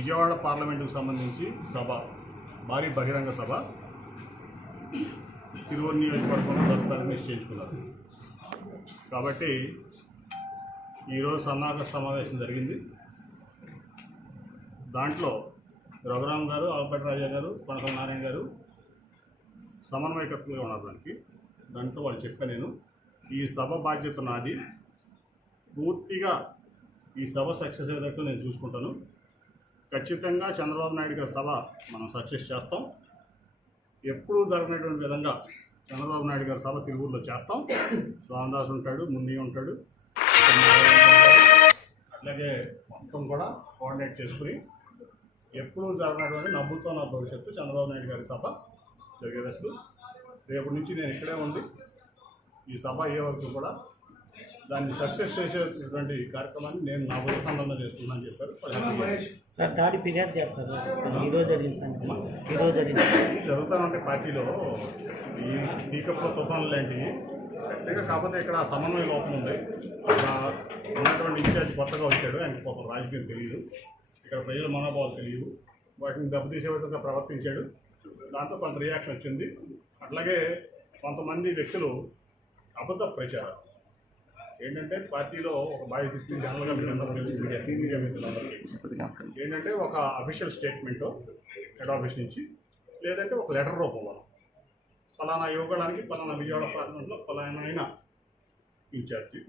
విజయవాడ పార్లమెంటుకు సంబంధించి సభ భారీ బహిరంగ సభ. తిరువూరు నియోజకవర్గంలో జరుపుతారని నిశ్చయించుకున్నారు కాబట్టి ఈరోజు సన్నాహక సమావేశం జరిగింది. దాంట్లో రఘురామ్ గారు ఆల్పేట రాజా గారు కొనకల నారాయణ గారు సమన్వయకర్తలుగా ఉన్నారు దానికి. దాంతో వాళ్ళు చెప్పా నేను ఈ సభ బాధ్యత నాది. పూర్తిగా ఈ సభ సక్సెస్ అయ్యేటట్టు నేను చూసుకుంటాను. ఖచ్చితంగా చంద్రబాబు నాయుడు గారి సభ మనం సక్సెస్ చేస్తాం. ఎప్పుడూ జరగనటువంటి విధంగా చంద్రబాబు నాయుడు గారి సభ తిరుగులో చేస్తాం. స్వామిదాస్ ఉంటాడు మున్ని ఉంటాడు. అట్లాగే మొత్తం కూడా కోఆర్డినేట్ చేసుకుని ఎప్పుడూ జరగనటువంటి నవ్వుతో నా భవిష్యత్తు చంద్రబాబు నాయుడు గారి సభ జరిగేటట్టు. రేపటి నుంచి నేను ఇక్కడే ఉండి ఈ సభ అయ్యే వరకు కూడా దాన్ని సక్సెస్ చేసేటువంటి కార్యక్రమాన్ని నేను నా బుద్ధకందంలో చేస్తున్నానని చెప్పారు. సార్ దాడి ఫిర్యాదు చేస్తారు. ఈరోజు జరిగిన సంగతి ఈరోజు జరిగింది జరుగుతానంటే పార్టీలో ఈ టీకప్లో తుఫాన్ లాంటివి ఖచ్చితంగా కాకపోతే ఇక్కడ సమన్వయ లోపం ఉంది. అక్కడ ఉన్నటువంటి ఇన్ఛార్జ్ కొత్తగా వచ్చాడు. ఆయనకి పాపం రాజకీయం తెలియదు. ఇక్కడ ప్రజల మనోభావాలు తెలియదు వాటిని దెబ్బతీసే విధంగా ప్రవర్తించాడు. దాంతో కొంత రియాక్షన్ వచ్చింది. అట్లాగే కొంతమంది వ్యక్తులు అబద్ధ ప్రచారం. ఏంటంటే పార్టీలో ఒక బాధ్యత తీసుకుని జనరల్గా మీరు అందరూ తెలుసు మీడియా సీనియర్ మీద మిత్రులందరికీ ఏంటంటే ఒక అఫీషియల్ స్టేట్మెంట్ హెడ్ ఆఫీస్ నుంచి లేదంటే ఒక లెటర్ రూపంలో. ఫలానా యువకుడానికి ఫలానా విజయవాడ పార్లమెంట్లో ఫలానా అయిన ఇన్ఛార్జి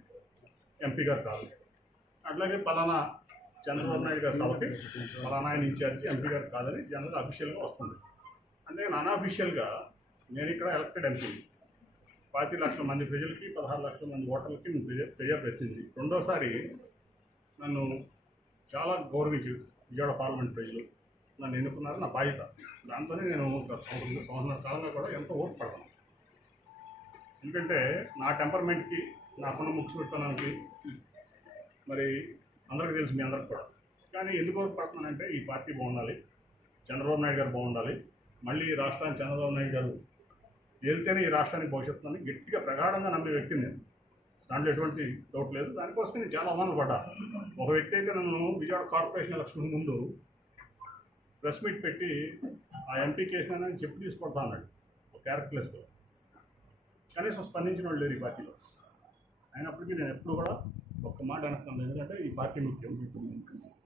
ఎంపీ గారు కాదు. అట్లాగే ఫలానా చంద్రబాబు నాయుడు గారి సభకి ఫలానా ఆయన ఇన్ఛార్జి ఎంపీ గారు కాదని జనరల్ అఫీషియల్గా వస్తుంది. అంటే అన్అఫీషియల్గా నేను ఇక్కడ ఎలక్టెడ్ ఎంపీ పాతి లక్షల మంది ప్రజలకి పదహారు లక్షల మంది ఓటర్లకి నేను ప్రజాప్రతినిధి. రెండోసారి నన్ను చాలా గౌరవించి విజయవాడ పార్లమెంట్ ప్రజలు. నన్ను ఎన్నుకున్నారు నా బాధ్యత. దాంతోనే నేను ఒక సంవత్సరం సంవత్సరాల కాలంగా కూడా ఎంతో ఓర్పడతాను ఎందుకంటే నా టెంపర్మెంట్కి నాకున్న ముక్స్ పెడతానికి మరి అందరికీ తెలుసు మీ అందరికి కూడా. కానీ ఎందుకు ఓర్పడుతున్నానంటే ఈ పార్టీ బాగుండాలి చంద్రబాబు నాయుడు గారు బాగుండాలి మళ్ళీ ఈ రాష్ట్రానికి చంద్రబాబు నాయుడు గారు వెళ్తేనే ఈ రాష్ట్రానికి భవిష్యత్తు అని గట్టిగా ప్రగాఢంగా నమ్మే వ్యక్తి నేను. దాంట్లో ఎటువంటి డౌట్ లేదు. దానికోసం నేను చాలా అవమానం పడ్డా. ఒక వ్యక్తి అయితే నన్ను విజయవాడ కార్పొరేషన్ ఎలక్షన్ ముందు ప్రెస్ మీట్ పెట్టి ఆ ఎంపీ కేసునైనా చెప్పి తీసుకుంటా అన్నాడు. ఒక క్యారెక్టర్లెస్తో కనీసం స్పందించిన వాళ్ళు లేరు ఈ పార్టీలో. అయినప్పటికీ నేను ఎప్పుడు కూడా ఒక్క మాట అనుకున్నాను ఎందుకంటే ఈ పార్టీ ముఖ్యం.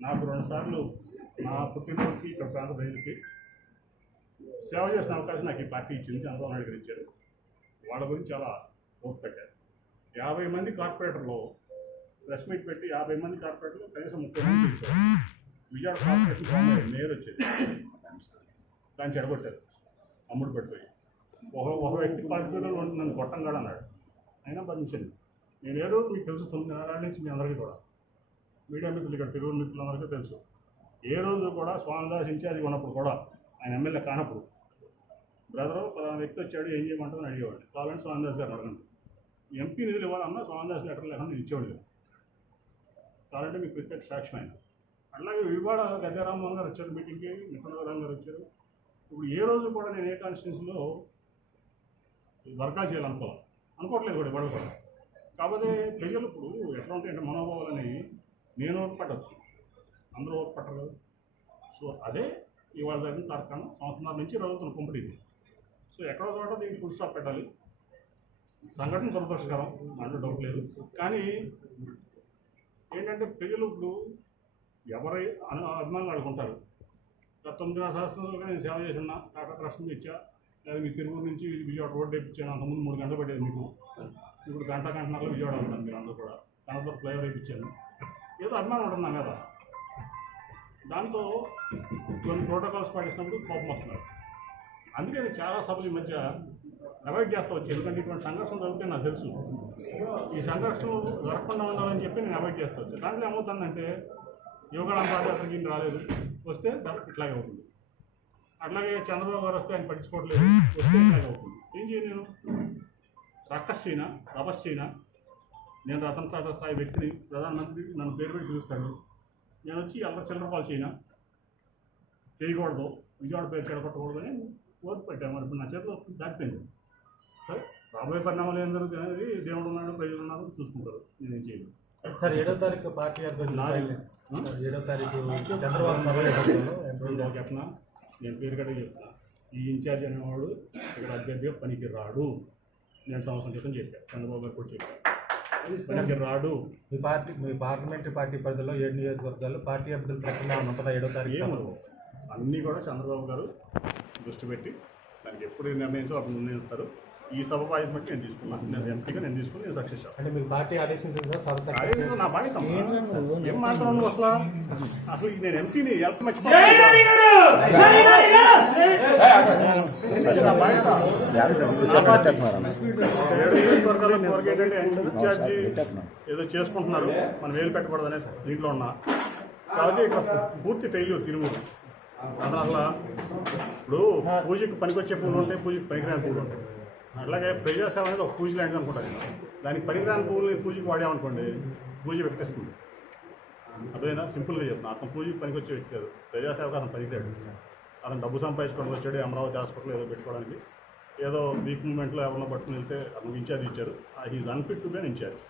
నాకు రెండుసార్లు నా పుట్టినరోజుకి ఇక్కడ ప్రాంత ప్రజలకి సేవ చేసిన అవకాశం నాకు ఈ పార్టీ ఇచ్చింది చంద్రబాబు నాయుడు గారు ఇచ్చారు. వాళ్ళ గురించి చాలా ఓపు పెట్టారు. యాభై మంది కార్పొరేటర్లో ప్రెస్ మీట్ పెట్టి యాభై మంది కార్పొరేటర్లు కనీసం ముప్పై మంది తీశారు విజయవాడ కార్పొరేషన్ కాంగ్రెస్ మేయర్ వచ్చేది దాన్ని చెడగొట్టారు. అమ్ముడు పడిపోయి. ఒక ఒక వ్యక్తి పార్టీలో నన్ను కొట్టంగాడు అన్నాడు. అయినా భరించింది నేను ఏ రోజు మీకు తెలుసు తొమ్మిది నెలల నుంచి మీ అందరికీ కూడా. మీడియా మిత్రులు ఇక్కడ తిరువురు మిత్రులందరికీ తెలుసు. ఏ రోజు కూడా స్వామిదాస్ అది ఉన్నప్పుడు కూడా ఆయన ఎమ్మెల్యే కానప్పుడు బ్రదరు ఫలానా వ్యక్తి వచ్చాడు ఏం చేయమంటారని అడిగేవాడు కావాలంటే స్వామిదాస్ గారు అడగండి. ఎంపీ నిధులు ఇవ్వాలన్నా స్వామిదాస్ లెటర్ లేకుండా నేను ఇచ్చేవాడు కదా. కావాలంటే మీకు ప్రత్యక్ష సాక్ష్యం ఆయన. అట్లాగే వివాడ గద్దెరామ్మోహన్ గారు వచ్చారు మీటింగ్కి నిపుణరామ్ గారు వచ్చారు. ఇప్పుడు ఏ రోజు కూడా నేను ఏ కాన్స్టిట్యూన్సీలో వర్గాలు చేయాలనుకోవాలి? అనుకోవట్లేదు కూడా ఇవ్వడం కూడా. కాకపోతే ప్రజలు ఇప్పుడు ఎట్లా ఉంటాయంటే మనోభావాలని నేను ఓటు అందరూ ఓర్పట్టరు పట్టరు సో అదే ఇవాళ జరిగిన తార్కాణం సంవత్సరాల నుంచి రోజు కుంపటి ఇది సో ఎక్కడో చోట దీనికి ఫుల్ స్టాప్ పెట్టాలి. సంఘటన దురదృష్టకరం దాంట్లో డౌట్ లేదు. కానీ ఏంటంటే ప్రజలు ఇప్పుడు ఎవరై అను అభిమానులు అడుగుంటారు గత తొమ్మిదిన్నర సంవత్సరాలుగా నేను సేవ చేసిన టాటా ట్రస్ట్ ఇచ్చా లేదా మీ తిరుగు నుంచి విజయవాడ రోడ్డు ఎప్పించాను అంతకుముందు మూడు గంటలు పట్టేది మీకు. ఇప్పుడు గంట గంటన్నరలో విజయవాడ ఉంటాను మీరు అందరూ కూడా. కనపూర్ ఫ్లైఓవర్ వేయించాను ఏదో అభిమానం ఉంటుంది నా మీద. దాంతో కొన్ని ప్రోటోకాల్స్ పాటిస్తున్నప్పుడు కోపం వస్తున్నారు అందుకే నేను చాలా సభలు ఈ మధ్య అవాయిడ్ చేస్తూ వచ్చాను ఎందుకంటే ఇటువంటి సంఘర్షణ జరిగితే నాకు తెలుసు. ఈ సంఘర్షణలు జరగకుండా ఉండాలని చెప్పి నేను అవాయిడ్ చేస్తూ వచ్చాను దాంట్లో ఏమవుతుందంటే యువగడం అక్కడికి రాలేదు. వస్తే ఇట్లాగే అవుతుంది. అట్లాగే చంద్రబాబు గారు వస్తే ఆయన పట్టించుకోవట్లేదు. వస్తే ఇట్లాగే అవుతుంది. ఏం చేయను నేను? రక్కస్ చేయనా రభస్ నేను రతన్ టాటా స్థాయి వ్యక్తిని ప్రధానమంత్రి నన్ను పేరు పెట్టి పిలుస్తాడు. నేను వచ్చి అల్లరి చిల్లర పాలు చేయనా చేయకూడదు విజయవాడ పేరు చెడగొట్టకూడదు అని ఓటు పెట్టాను మరి ఇప్పుడు నా చేతిలో దాటిపోయింది. సరే రాబోయే పరిణామాలు ఏం జరుగుతుంది అనేది దేవుడు ఉన్నాడు ప్రజలు ఉన్నారు చూసుకుంటారు. నేనేం చేయను. సార్ ఏడో తారీఖు పార్టీ ఏడో తారీఖు చంద్రబాబు సభ చెప్పిన. నేను పేరు కట్టే చెప్తున్నా. ఈ ఇన్ఛార్జ్ అనేవాడు ఇక్కడ అభ్యర్థిగా పనికి రాడు. నేను సంవత్సరం క్రితం చెప్పాను చంద్రబాబు గారు కూడా చెప్పాను పనికి రాడు. మీ పార్టీ మీ పార్లమెంటరీ పార్టీ పరిధిలో ఏడు నియోజకవర్గాల్లో పార్టీ అభ్యర్థుల ప్రకటన ఏడో తారీఖు? అన్నీ కూడా చంద్రబాబు గారు దృష్టి పెట్టి దానికి ఎప్పుడు నిర్ణయించో అప్పుడు నిర్ణయిస్తారు. ఈ సభ బాధ్యత బట్టి నేను తీసుకున్నాను నేను ఎంపీగా నేను తీసుకుని నేను సక్సెస్ అంటే మీ పార్టీ ఆదేశించిందా? నా బాధ్యత. ఏం అసలు? అసలు నేను ఎంపీని ఎంత ఇన్ఛార్జి ఏదో చేసుకుంటున్నారు. మనం వేలు పెట్టకూడదనే దీంట్లో ఉన్నా. కాబట్టి ఇక్కడ పూర్తి ఫెయిల్యూర్ తిరుమల అసలు అసలు ఇప్పుడు పూజకి పనికొచ్చే పూలు ఉంటాయి పూజకి పనికిరాని పూలు ఉంటాయి. అట్లాగే ప్రజాసేవ అనేది ఒక పూజ లాంటిది అనుకుంటారు దానికి పనికిరాని పూలని పూజకి వాడామనుకోండి పూజ పెట్టేస్తుంది. అదేనా సింపుల్గా చెప్తున్నా. అతను పూజకి పనికొచ్చే వ్యక్తి కాదు. ప్రజాసేవకు అతను పనికిరాడు. అతను డబ్బు సంపాదించుకోవడానికి వచ్చాడు అమరావతి హాస్పిటల్ ఏదో పెట్టుకోవడానికి. ఏదో వీక్ మూమెంట్లో ఎవరినో పట్టుకుని వెళ్తే అతను ఇన్ఛార్జ్ ఇచ్చారు. He is unfit to be incharge.